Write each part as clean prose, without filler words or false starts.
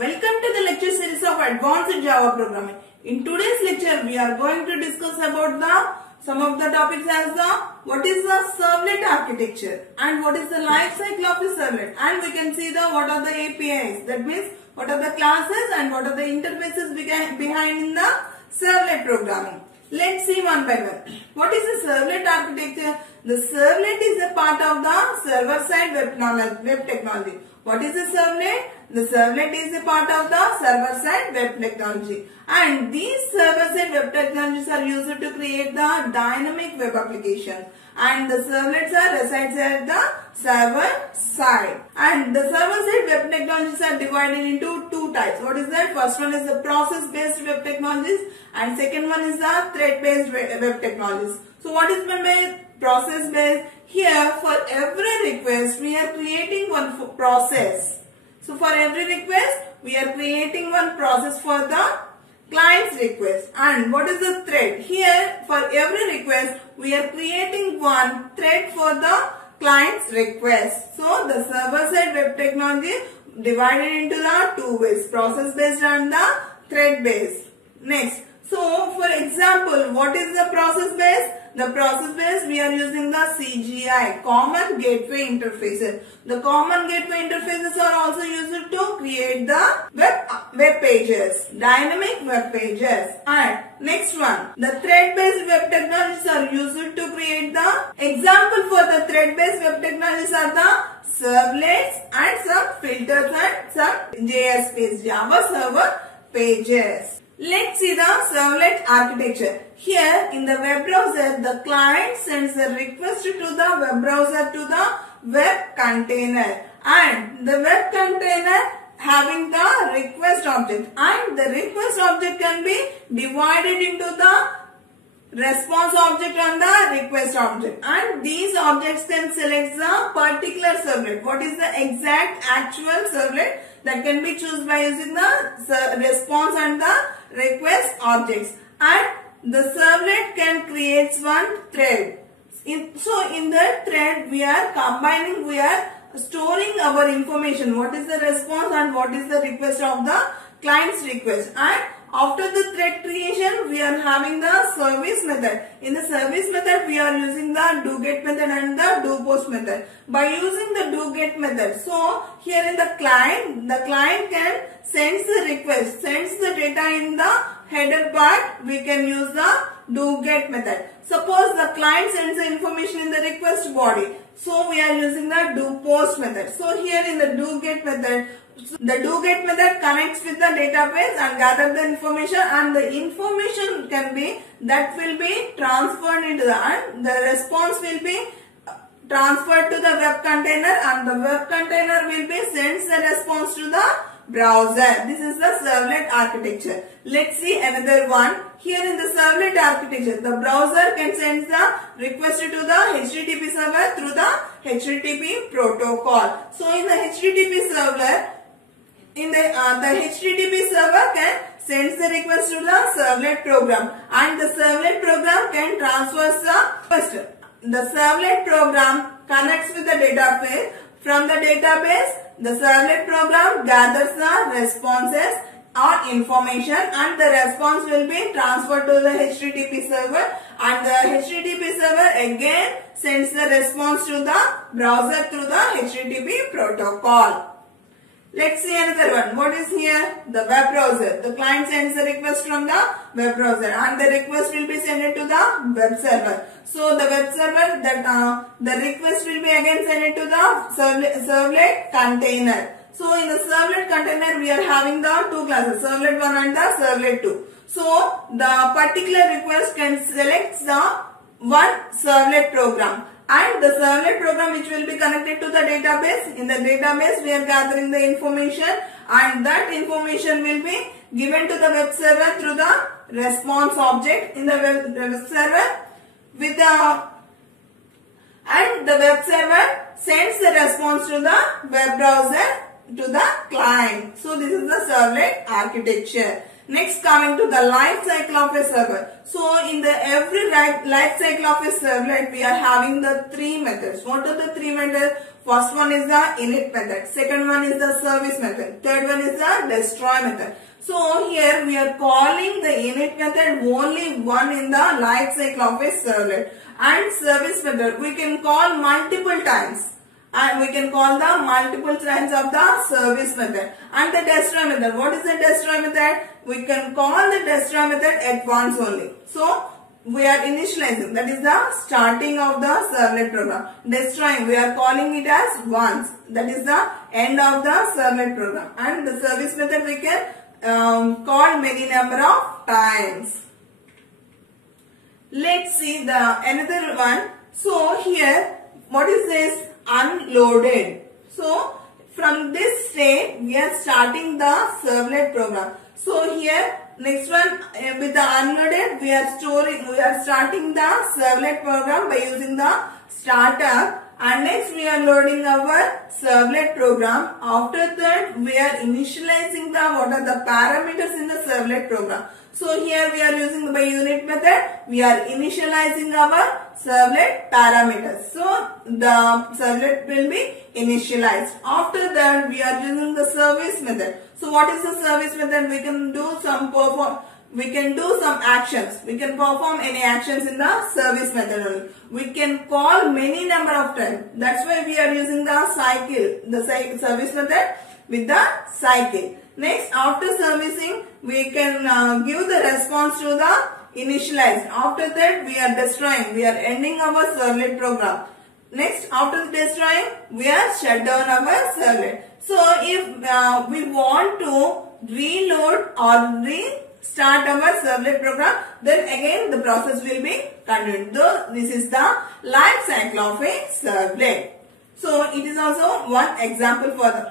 Welcome to the lecture series of Advanced Java Programming. In today's lecture, we are going to discuss about some of the topics as what is the servlet architecture and what is the life cycle of a servlet, and we can see what are the APIs. That means what are the classes and what are the interfaces behind in the servlet programming. Let's see one by one. What is the servlet architecture? The servlet is a part of the server-side web technology. What is the servlet? The servlet is a part of the server-side web technology, and these server-side web technologies are used to create the dynamic web applications, and the servlets are resides at the server side. And the server-side web technologies are divided into two types. What is that? First one is the process-based web technologies, and second one is the thread-based web technologies. So what is meant by process-based? Here, for every request, we are creating one process. So for every request, we are creating one process for the client's request. And what is the thread? Here, for every request, we are creating one thread for the client's request. So the server-side web technology divided into the two ways, process-based and the thread-based. Next, so for example, what is the process-based? The process-based, we are using the CGI, Common Gateway Interfaces. The Common Gateway Interfaces are also used to create the web pages, dynamic web pages. And next one, the thread-based web technologies are used to create the example for the thread-based web technologies are the servlets and some filters and some JSPs, Java server pages. Let's see the servlet architecture. Here in the web browser, the client sends a request to the web browser to the web container, and the web container having the request object, and the request object can be divided into the response object and the request object, and these objects can select the particular servlet. What is the exact actual servlet that can be chosen by using the response and the request objects, and the servlet can create one thread. So in that thread we are combining, we are storing our information, what is the response and what is the request of the client's request. And after the thread creation, we are having the service method. In the service method, we are using the doGet method and the doPost method. By using the doGet method, so here in the client can sends the request, sends the data in the header part, we can use the doGet method. Suppose the client sends the information in the request body, so we are using the doPost method. So here in the doGet method, the doGet method connects with the database and gather the information, and the information that will be transferred into and the response will be transferred to the web container, and the web container will be sends the response to the browser. This is the servlet architecture. Let's see another one. Here in the servlet architecture, the browser can send the request to the HTTP server through the HTTP protocol. So in the HTTP server, the HTTP server can send the request to the servlet program, and the servlet program can transfer the request. The servlet program connects with the database. From the database, the servlet program gathers the responses or information, and the response will be transferred to the HTTP server, and the HTTP server again sends the response to the browser through the HTTP protocol. Let's see another one. What is here? The web browser. The client sends the request from the web browser, and the request will be sent to the web server. So the web server, the request will be again sent to the servlet container. So in the servlet container, we are having the two classes, servlet 1 and the servlet 2. So the particular request can select the one servlet program, and the servlet program which will be connected to the database. In the database, we are gathering the information, and that information will be given to the web server through the response object in the web server and the web server sends the response to the web browser to the client. So this is the servlet architecture. Next, coming to the life cycle of a server. So in the every life cycle of a servlet, we are having the three methods. What are the three methods? First one is the init method. Second one is the service method. Third one is the destroy method. So here we are calling the init method only one in the life cycle of a servlet. And service method we can call multiple times. And we can call the multiple times of the service method. And the destroy method. What is the destroy method? We can call the destroy method at once only. So we are initializing, that is the starting of the servlet program. Destroying, we are calling it as once, that is the end of the servlet program. And the service method we can call many number of times. Let's see the another one. So here, what is this? Unloaded. So from this state we are starting the servlet program. So here next one with the unloaded we are starting the servlet program by using the startup, and next we are loading our servlet program. After that we are initializing the what are the parameters in the servlet program. So here we are using by unit method, we are initializing our servlet parameters. So the servlet will be initialized. After that we are using the service method. So what is the service method? We can do some actions. We can perform any actions in the service method only. We can call many number of times. That's why we are using the cycle, the service method with the cycle. Next, after servicing, we can give the response to the initialized. After that, we are destroying. We are ending our servlet program. Next, after the destroying, we are shut down our servlet. So, if we want to reload or restart our servlet program, then again the process will be continued. Though this is the life cycle of a servlet. So, it is also one example for the.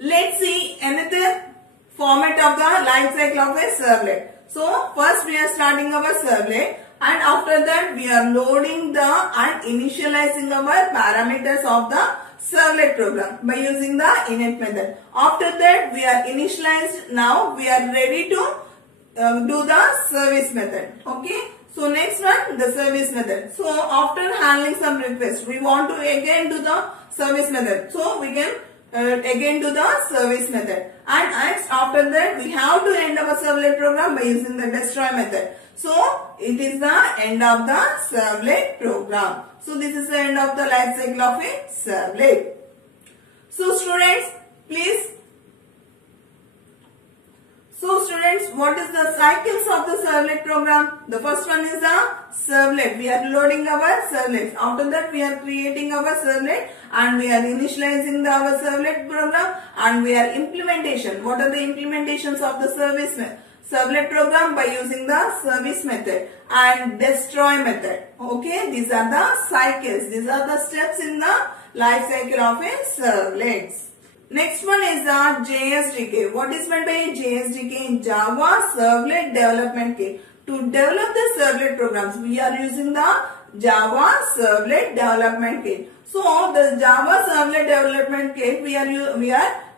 Let's see another format of the life cycle of a servlet. So, first we are starting our servlet, and after that we are loading and initializing our parameters of the servlet program by using the init method. After that we are initialized. Now we are ready to do the service method. Okay. So next one, the service method. So after handling some requests, we want to again do the service method. So we can again do the service method, and next after that we have to end our servlet program by using the destroy method. So it is the end of the servlet program. So this is the end of the life cycle of a servlet. So students, what is the cycles of the servlet program? The first one is the servlet. We are loading our servlets. After that we are creating our servlet and we are initializing our servlet program, and we are implementation. What are the implementations of the servlet program? By using the service method and destroy method. Okay, these are the cycles. These are the steps in the life cycle of a servlet. Next one is the JSDK. What is meant by JSDK? Java Servlet Development Kit. To develop the servlet programs, we are using the Java Servlet Development Kit. So the Java Servlet Development Kit, we are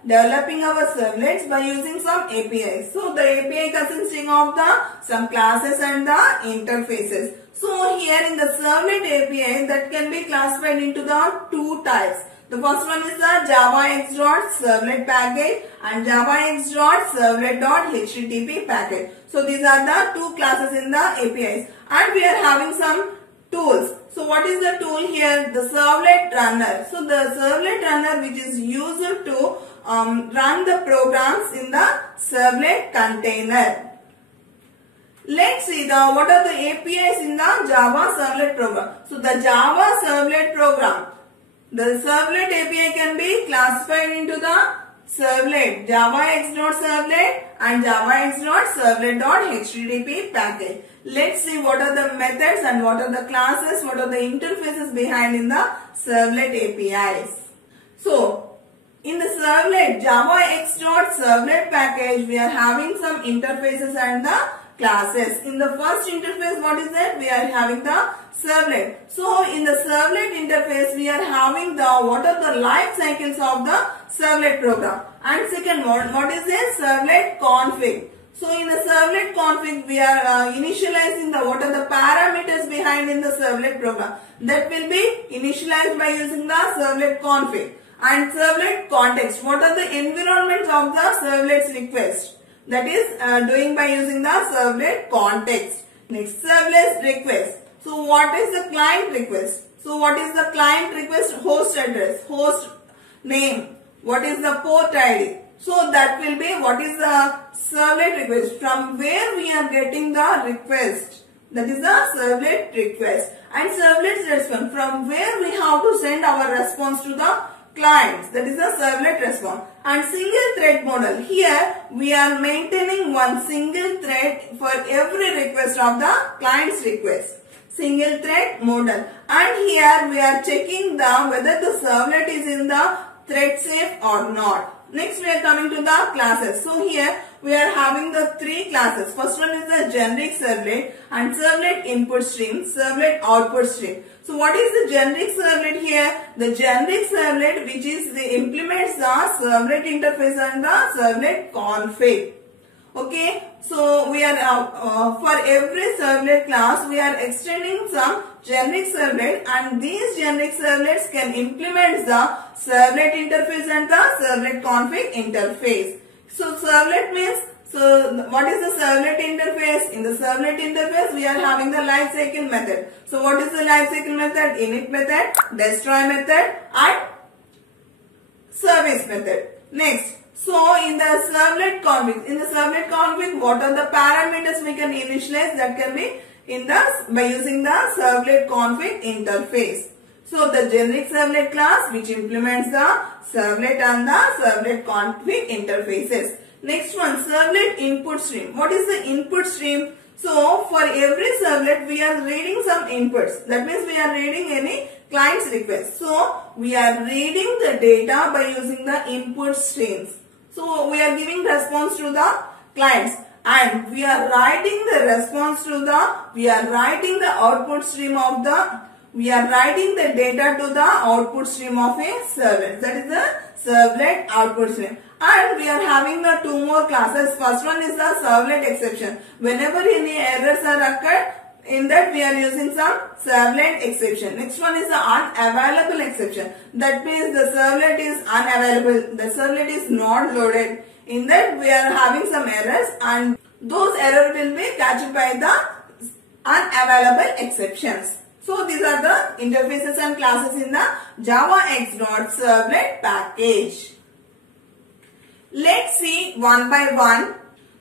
developing our servlets by using some APIs. So the API consisting of some classes and the interfaces. So here in the servlet API, that can be classified into the two types. The first one is the javax.servlet package and javax.servlet.http package. So these are the two classes in the APIs, and we are having some tools. So what is the tool here? The servlet runner. So the servlet runner which is used to run the programs in the servlet container. Let's see what are the APIs in the Java Servlet program. So the Java Servlet program, the servlet API can be classified into the servlet, javax.servlet and javax.servlet.http package. Let's see what are the methods and what are the classes, what are the interfaces behind in the servlet APIs. So in the servlet javax.servlet package, we are having some interfaces and the classes. In the first interface, what is that? We are having the servlet. So in the servlet interface, we are having what are the life cycles of the servlet program. And second one, what is a servlet config? So in the servlet config, we are initializing what are the parameters behind in the servlet program. That will be initialized by using the servlet config. And servlet context, what are the environments of the servlet's request? That is doing by using the servlet context. Next, servlet request. So what is the client request? So what is the client request? Host address, host name, what is the port ID? So that will be what is the servlet request, from where we are getting the request. That is the servlet request. And servlet response, from where we have to send our response to the clients. That is the servlet response. And single thread model. Here we are maintaining one single thread for every request of the client's request. Single thread model. And here we are checking whether the servlet is in the thread safe or not. Next we are coming to the classes. So here we are having the three classes. First one is the generic servlet and servlet input stream, servlet output stream. So what is the generic servlet here? The generic servlet which is implements the servlet interface and the servlet config. Okay, so we are for every servlet class we are extending some generic servlet, and these generic servlets can implement the servlet interface and the servlet config interface. So servlet means, so what is the servlet interface? In the servlet interface we are having the lifecycle method. So what is the lifecycle method? Init method, destroy method and service method. Next, so in the servlet config, what are the parameters we can initialize? That can be by using the servlet config interface. So the generic servlet class which implements the servlet and the servlet config interfaces. Next one, servlet input stream. What is the input stream? So for every servlet we are reading some inputs. That means we are reading any client's request. So we are reading the data by using the input streams. So we are giving response to the clients, and we are writing the response to we are writing the output stream of we are writing the data to the output stream of a servlet. That is the servlet output stream. And we are having the two more classes. First one is the servlet exception. Whenever any errors are occurred, in that we are using some servlet exception. Next one is the unavailable exception. That means the servlet is unavailable. The servlet is not loaded. In that we are having some errors, and those errors will be catched by the unavailable exceptions. So these are the interfaces and classes in the JavaX.Servlet package. Let's see one by one.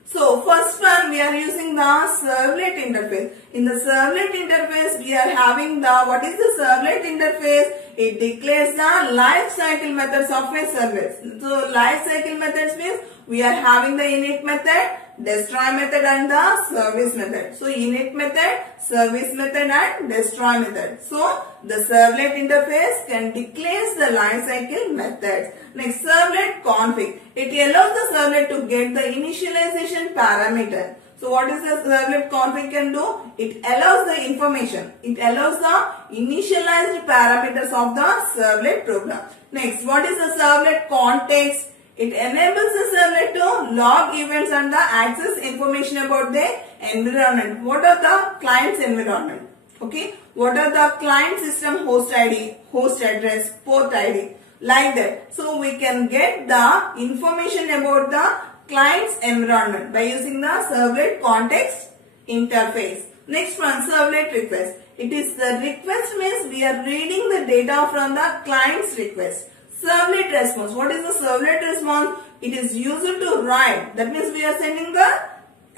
So first one we are using the servlet interface. In the servlet interface we are having what is the servlet interface? It declares the life cycle methods of a servlet. So life cycle methods means we are having the init method, destroy method and the service method. So init method, service method and destroy method. So the servlet interface can declare the lifecycle methods. Next, servlet config. It allows the servlet to get the initialization parameter. So what is the servlet config can do? It allows the information. It allows the initialized parameters of the servlet program. Next, what is the servlet context? It enables the servlet to log events and access information about the environment. What are the client's environment? Okay. What are the client system host ID, host address, port ID, like that. So we can get the information about the client's environment by using the servlet context interface. Next one, servlet request. It is the request means we are reading the data from the client's request. Servlet response. What is the servlet response? It is used to write. That means we are sending the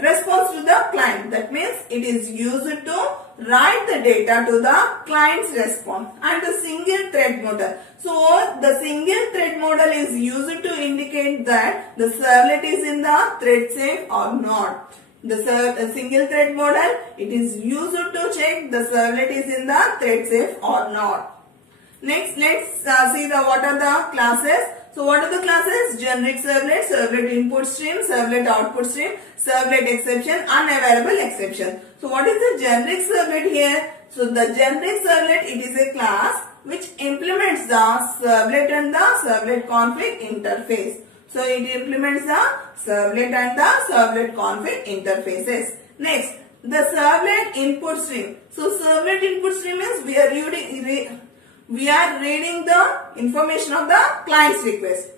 response to the client. That means it is used to write the data to the client's response. And the single thread model. So the single thread model is used to indicate that the servlet is in the thread safe or not. The single thread model, it is used to check the servlet is in the thread safe or not. Next, let's see what are the classes. So what are the classes? Generic servlet, servlet input stream, servlet output stream, servlet exception, unavailable exception. So what is the generic servlet here? So the generic servlet, it is a class which implements the servlet and the servlet config interface. So it implements the servlet and the servlet config interfaces. Next, the servlet input stream. So servlet input stream means we are reading the information of the client's request.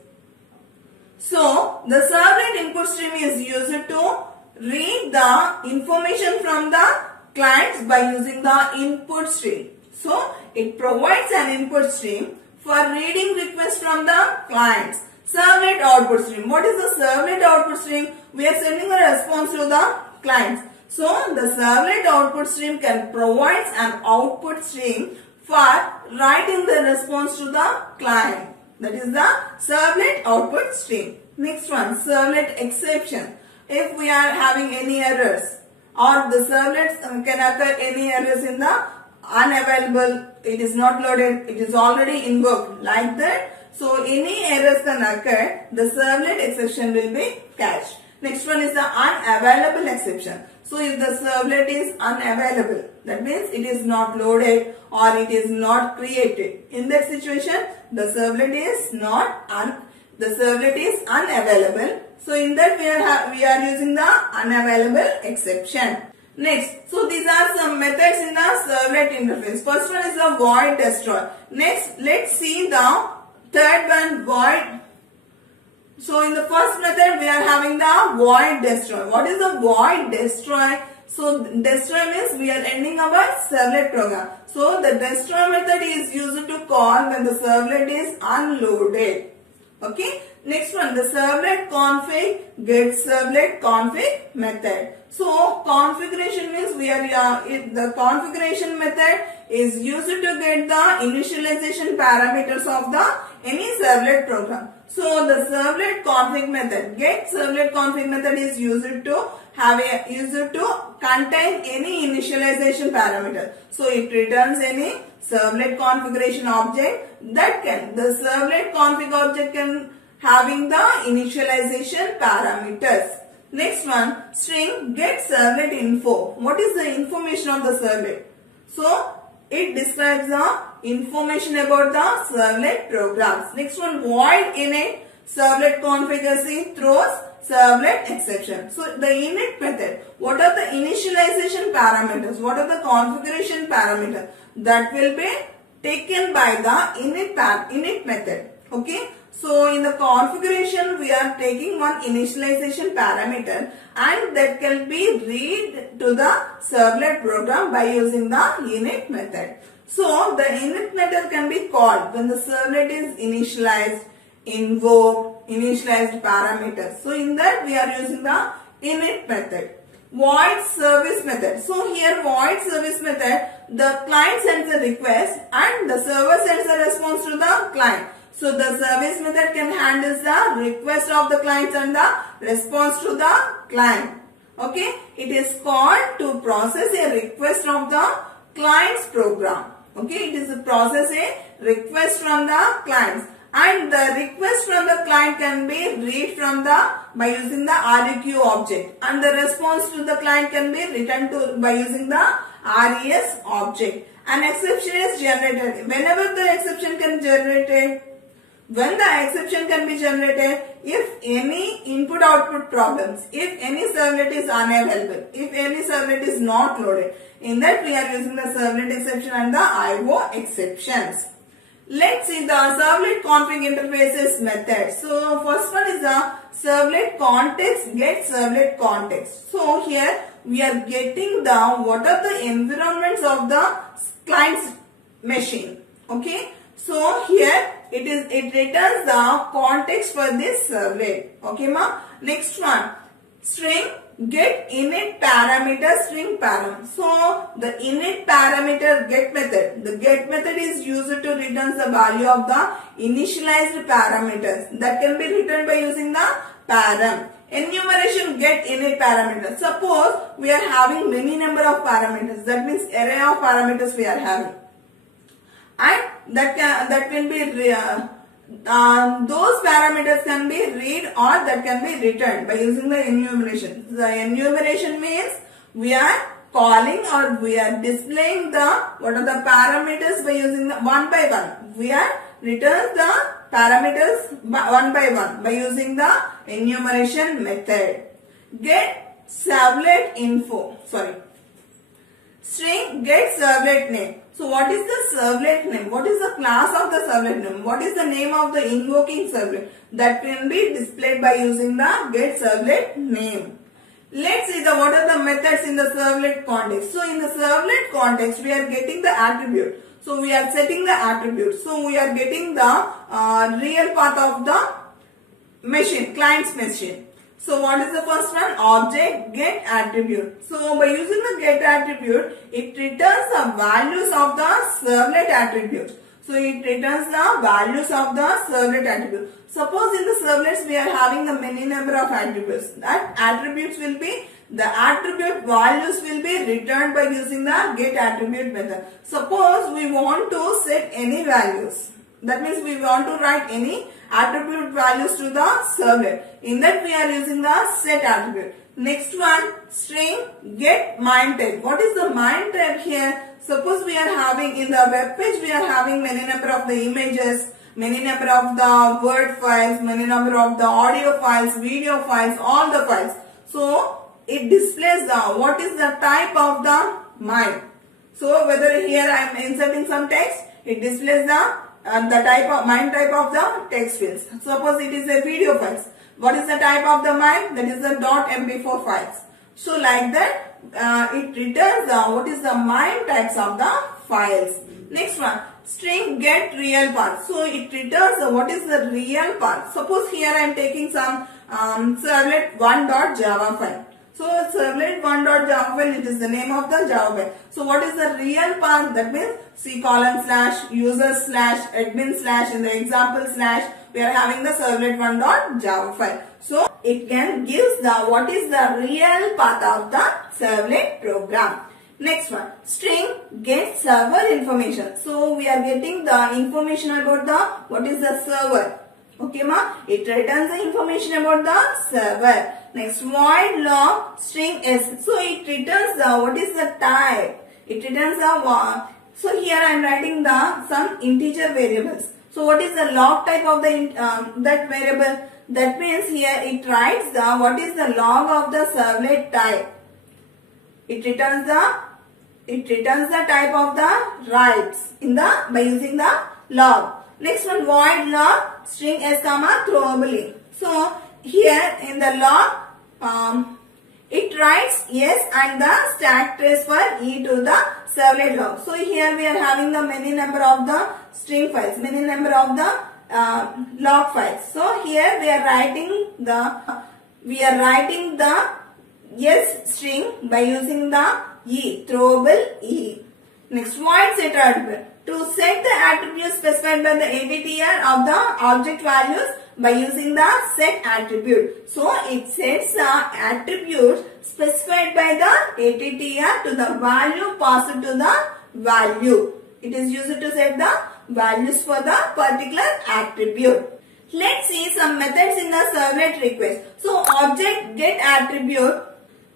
So the servlet input stream is used to read the information from the clients by using the input stream. So it provides an input stream for reading requests from the clients. Servlet output stream. What is the servlet output stream? We are sending a response to the clients. So the servlet output stream can provide an output stream for writing the response to the client. That is the servlet output stream. Next one, servlet exception. If we are having any errors or the servlets can occur any errors in the unavailable, it is not loaded, it is already invoked like that. So any errors can occur, the servlet exception will be cached. Next one is the unavailable exception. So if the servlet is unavailable, that means it is not loaded or it is not created. In that situation, the servlet is unavailable. So in that we are using the unavailable exception. Next, so these are some methods in the servlet interface. First one is the void destroy. Next, let's see the third one, void. So in the first method we are having the void destroy. What is the void destroy? So destroy means we are ending our servlet program. So the destroy method is used to call when the servlet is unloaded. Okay. Next one, the servlet config get servlet config method. So configuration means the configuration method is used to get the initialization parameters of the any servlet program. So the servlet config method, get servlet config method is used to contain any initialization parameter. So it returns any servlet configuration object the servlet config object can having the initialization parameters. Next one, string get servlet info. What is the information of the servlet? So it describes the information about the servlet programs. Next one, void init servlet config throws servlet exception. So the init method, what are the initialization parameters? What are the configuration parameters? That will be taken by the init method. Okay. So in the configuration we are taking one initialization parameter and that can be read to the servlet program by using the init method. So the init method can be called when the servlet is initialized, invoked, initialized parameters. So in that we are using the init method. Void service method. So here void service method, the client sends a request and the server sends a response to the client. So the service method can handle the request of the client and the response to the client. Okay. It is called to process a request of the client's program. Okay. It is to process a request from the clients. And the request from the client can be read from by using the REQ object. And the response to the client can be returned by using the RES object. An exception is generated. Whenever the exception can generate, when the exception can be generated, if any input-output problems, if any servlet is unavailable, if any servlet is not loaded, in that we are using the servlet exception and the IO exceptions. Let's see the servlet config interfaces method. So first one is the servlet context get servlet context. So here we are getting what are the environments of the client's machine. Okay. So here it returns the context for this servlet. Okay ma. Next one, string get init parameter string param. So the init parameter get method. The get method is used to return the value of the initialized parameters that can be returned by using the param. Enumeration get init parameter. Suppose we are having many number of parameters. That means array of parameters we are having. And that will be those parameters can be read or that can be returned by using the enumeration. The enumeration means we are calling or we are displaying what are the parameters by using the one by one. We are return the parameters one by one by using the enumeration method. Get servlet info. String get servlet name. So what is the servlet name? What is the class of the servlet name? What is the name of the invoking servlet? That can be displayed by using the get servlet name. Let's see what are the methods in the servlet context. So in the servlet context, we are getting the attribute. So we are setting the attribute. So we are getting the real path of the machine, client's machine. So what is the first one? Object get attribute. So by using the get attribute, it returns the values of the servlet attribute. So it returns the values of the servlet attribute. Suppose in the servlets we are having the many number of attributes. That attributes will be, the attribute values will be returned by using the get attribute method. Suppose we want to set any values. That means we want to write any attribute values to the servlet. In that we are using the set attribute. Next one, string get MIME type. What is the MIME type here? Suppose we are having in the web page, we are having many number of the images, many number of the word files, many number of the audio files, video files, all the files. So it displays the what is the type of the MIME. So whether here I am inserting some text, it displays the type of MIME type of the text fields. Suppose it is a video files. What is the type of the MIME? That is the .mp4 files. So like that, it returns the what is the MIME types of the files. Next one, string get real path. So it returns the what is the real path. Suppose here I am taking some servlet1.java file. So servlet1.java file, it is the name of the Java file. So what is the real path? That means c:/user/admin/ in the example / we are having the servlet1.java file. So it can give the what is the real path of the servlet program. Next one, string get server information. So we are getting the information about the what is the server. Okay ma, it returns the information about the server. Next, void log string s. So it returns the what is the type. It returns the so here I am writing the some integer variables. So what is the log type of the that variable? That means here it writes the what is the log of the servlet type. It returns the type of the writes in the by using the log. Next one, void log string s comma throwable link. So here in the log it writes yes and the stack trace for e to the servlet log. So here we are having the many number of the string files, many number of the log files. So here we are writing the yes string by using the e, throwable e. Next, void set attribute. To set the attributes specified by the attr of the object values by using the set attribute. So it sets the attributes specified by the attr to the value passed to the value. It is used to set the values for the particular attribute. Let's see some methods in the servlet request. So object get attribute.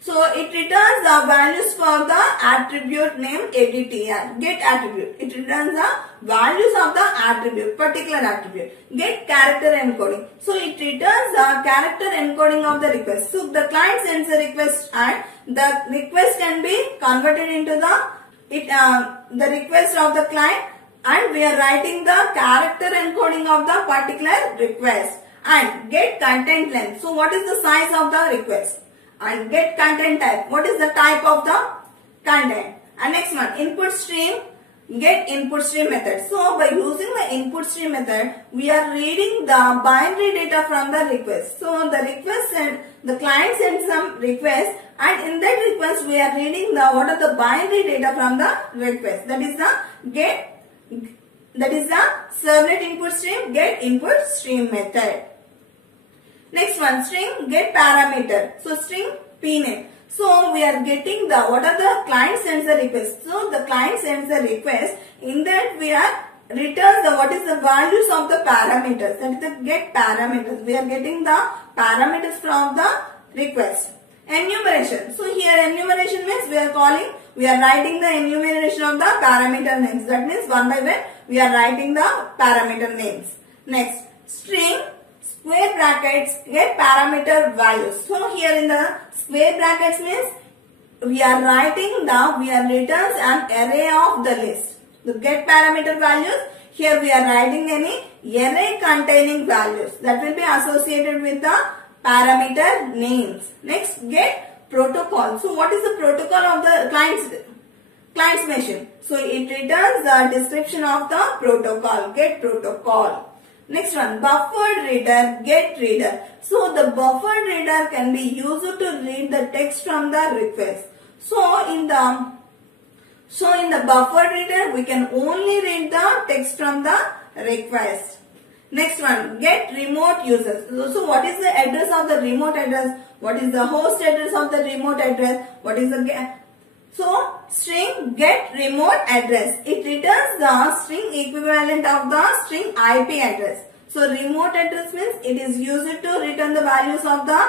So it returns the values for the attribute name attr. Get attribute. It returns the values of the attribute, particular attribute. Get character encoding. So it returns the character encoding of the request. So the client sends a request and the request can be converted into the request of the client, and we are writing the character encoding of the particular request. And get content length. So what is the size of the request? And get content type. What is the type of the content? And next one, input stream, get input stream method. So by using the input stream method, we are reading the binary data from the request. So the client sends some request, and in that request we are reading the what are the binary data from the request. That is the servlet input stream get input stream method. Next one, string get parameter. So string pname. So we are getting the what are the client sends the request. So the client sends the request. In that we are returns the what is the values of the parameters. That is the get parameters. We are getting the parameters from the request. Enumeration. So here enumeration means we are writing the enumeration of the parameter names. That means one by one we are writing the parameter names. Next, string square brackets get parameter values. So here in the square brackets means we are returns an array of the list. To get parameter values, here we are writing any array containing values that will be associated with the parameter names. Next, get protocol. So what is the protocol of the client's machine? So it returns the description of the protocol. Get protocol. Next one, buffered reader, get reader. So the buffered reader can be used to read the text from the request. So in the buffered reader, we can only read the text from the request. Next one, get remote users. So what is the address of the remote address? What is the host address of the remote address? What is the So string get remote address. It returns the string equivalent of the string IP address. So remote address means it is used to return the values of the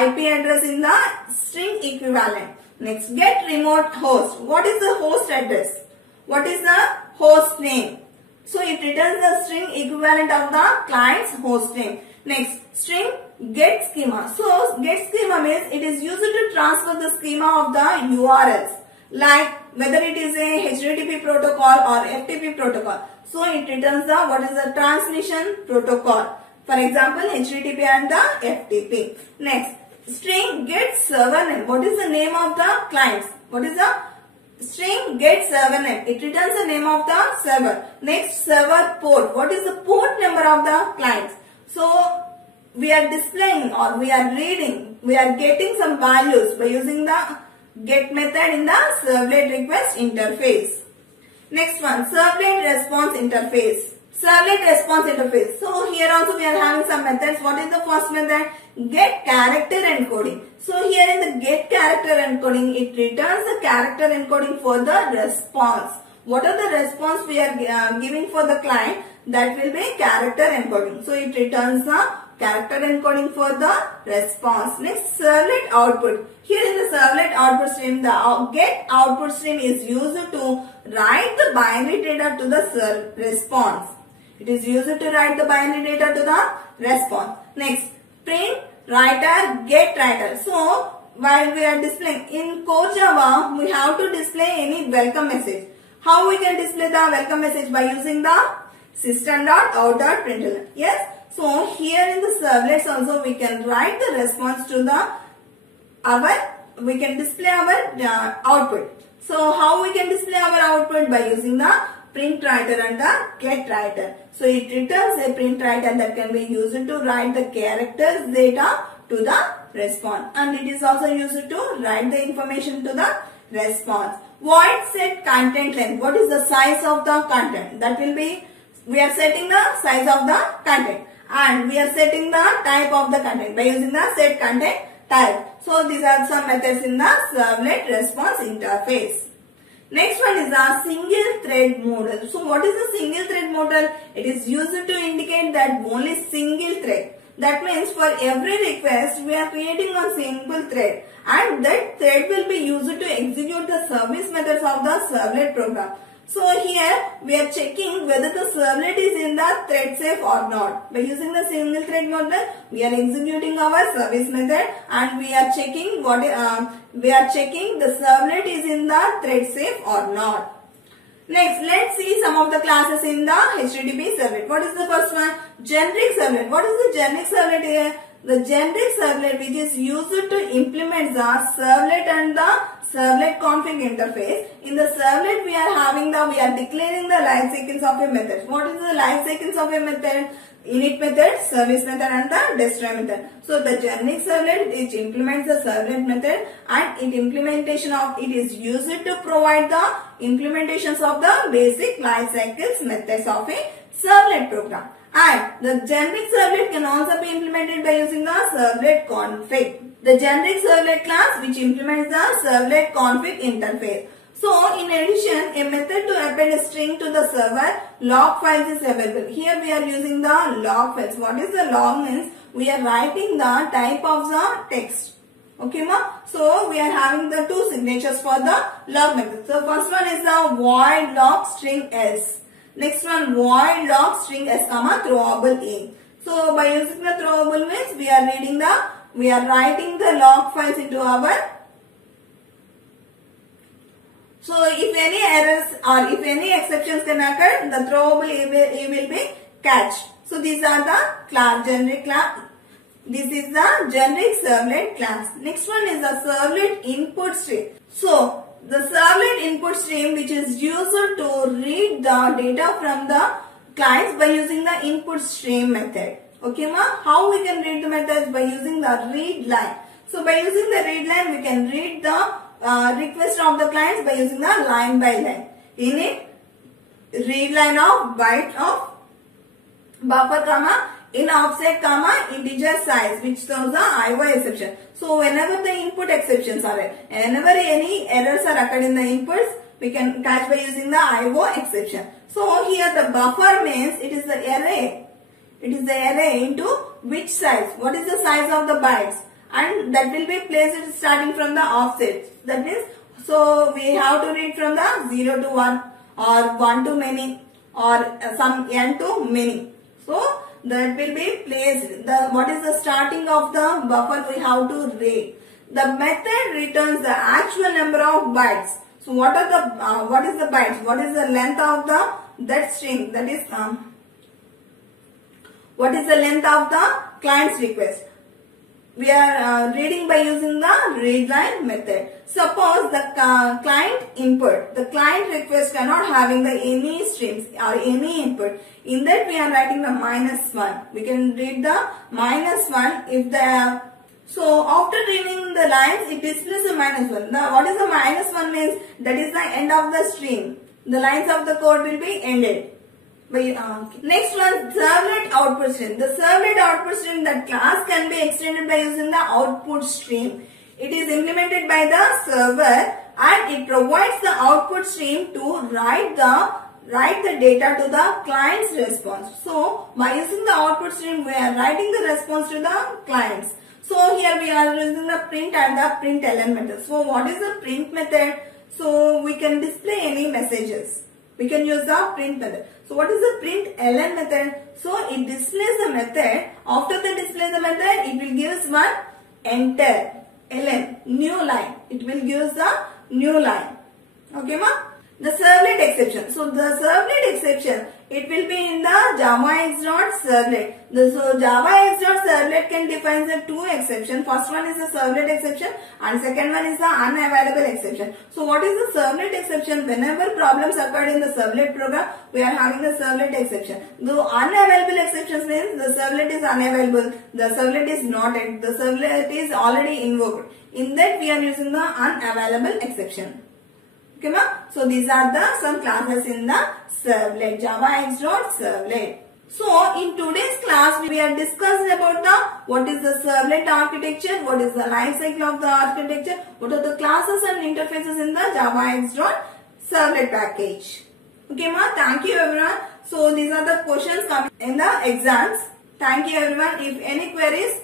IP address in the string equivalent. Next, get remote host. What is the host address? What is the host name? So it returns the string equivalent of the client's host name. Next, string get schema. So get schema means it is used to transfer the schema of the URLs, like whether it is a HTTP protocol or FTP protocol. So it returns the what is the transmission protocol. For example, HTTP and the FTP. Next, string get server name. What is the name of the clients? What is the string get server name? It returns the name of the server. Next, server port. What is the port number of the clients? So we are displaying or we are reading, we are getting some values by using the get method in the servlet request interface. Next one, servlet response interface. Servlet response interface. So here also we are having some methods. What is the first method? Get character encoding. So here in the get character encoding, it returns the character encoding for the response. What are the response we are giving for the client? That will be character encoding. So it returns the character encoding for the response. Next, servlet output. Here in the servlet output stream, the get output stream is used to write the binary data to the response. It is used to write the binary data to the response. Next, print writer, get writer. So while we are displaying in core Java, we have to display any welcome message. How we can display the welcome message? By using the system.out.println. Yes. So here in the servlets also we can write the response to we can display our output. So how we can display our output? By using the print writer and the get writer. So it returns a print writer that can be used to write the characters data to the response, and it is also used to write the information to the response. Void set content length. What is the size of the content? That will be, we are setting the size of the content, and we are setting the type of the content by using the set content type. So these are some methods in the servlet response interface. Next one is the single thread model. So what is the single thread model? It is used to indicate that only single thread. That means for every request we are creating a single thread, and that thread will be used to execute the service methods of the servlet program. So here we are checking whether the servlet is in the thread safe or not. By using the single thread model, we are executing our service method, and we are checking the servlet is in the thread safe or not. Next, let's see some of the classes in the HTTP servlet. What is the first one? Generic servlet. What is the generic servlet here? The generic servlet which is used to implement the servlet and the servlet config interface. In the servlet we are declaring the life cycles of a method. What is the life cycles of a method? Init method, service method and the destroy method. So the generic servlet which implements the servlet method, and it is used to provide the implementations of the basic life cycles methods of a servlet program. And the generic servlet can also be implemented by using the servlet config. The generic servlet class which implements the servlet config interface. So in addition, a method to append a string to the server log files is available. Here we are using the log files. What is the log means? We are writing the type of the text. Okay ma? So we are having the two signatures for the log method. So first one is the void log string s. Next one, void log string s comma throwable a. So by using the throwable means we are writing the log files into our. So if any errors or if any exceptions can occur, the throwable E will be catched. So these are the generic class. This is the generic servlet class. Next one is the servlet input stream. So the servlet input stream, which is used to read the data from the clients by using the input stream method. Okay ma? How we can read the methods? By using the read line. So by using the read line, we can read the request of the clients by using the line by line. In it, read line of byte of buffer comma in offset comma integer size, which shows the IO exception. So whenever the input exceptions are there, whenever any errors are occurred in the inputs, we can catch by using the IO exception. So here the buffer means it is the array. It is the array into which size? What is the size of the bytes? And that will be placed starting from the offset. That means, so we have to read from the 0 to 1 or 1 to many or some n to many. So that will be placed. What is the starting of the buffer we have to read. The method returns the actual number of bytes. So what is the bytes? What is the length of that string? That is what is the length of the client's request? We are reading by using the read line method. Suppose the client input, the client request cannot having any streams or any input. In that we are writing the -1. We can read the -1 if the. So after reading the lines, it displays the -1. What is the -1 means? That is the end of the stream. The lines of the code will be ended. Next one, servlet output stream. The servlet output stream, that class can be extended by using the output stream. It is implemented by the server and it provides the output stream to write the data to the client's response. So by using the output stream, we are writing the response to the clients. So here we are using the print and the println method. So what is the print method? So we can display any messages. We can use the print method. So what is the println method? So it displays the method. After the display the method, it will give us one enter ln new line. It will give us the new line. Okay ma? The servlet exception. So the servlet exception, it will be in the javax.servlet. So javax.servlet can define the two exceptions. First one is the servlet exception and second one is the unavailable exception. So what is the servlet exception? Whenever problems occurred in the servlet program, we are having the servlet exception. The unavailable exceptions means the servlet is unavailable, the servlet is not, the servlet is already invoked. In that we are using the unavailable exception. Okay ma? So these are the some classes in the servlet, javax.servlet. So in today's class we are discussing about what is the servlet architecture, what is the life cycle of the architecture, what are the classes and interfaces in the javax.servlet package. Okay ma? Thank you everyone. So these are the questions coming in the exams. Thank you everyone. If any queries,